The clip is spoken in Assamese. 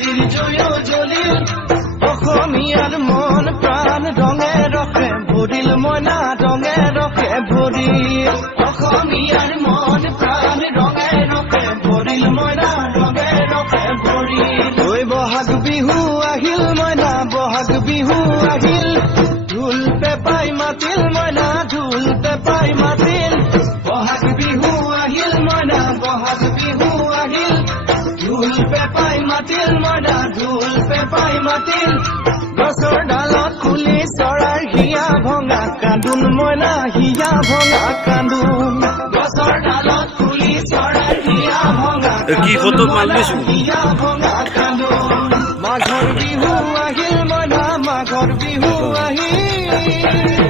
মেজিৰ জয় জ্বলিল অসমীয়াৰ মন প্ৰাণ ৰঙে ৰখে ভৰিল মইনা ৰঙে ৰখে ভৰিল অসমীয়াৰ মন প্ৰাণ ৰঙে ৰখে ভৰিল মইনা ৰঙে ৰখে ভৰিল ঐ বহাগ বিহু আহিল মইনা বহাগ বিহু আহিল ঢোল পেপাই মাতিল মইনা ঢোল পেপাই মাতিল বহাগ বিহু আহিল মইনা বহাগ বিহু আহিল ঢোল পেপাই মাতিল মইনা ঢোল পেপাই মাতিল গছৰ ডালত কুলি চৰাইৰ হিয়া ভঙা কান্দোন মইনা হিয়া ভঙা কান্দোন গছৰ ডালত কুলি চৰাইৰ হিয়া ভঙা কি ফটো মালিছো হিয়া ভঙা কান্দোন মাঘৰ বিহু আহিল মইনা মাঘৰ বিহু আহিল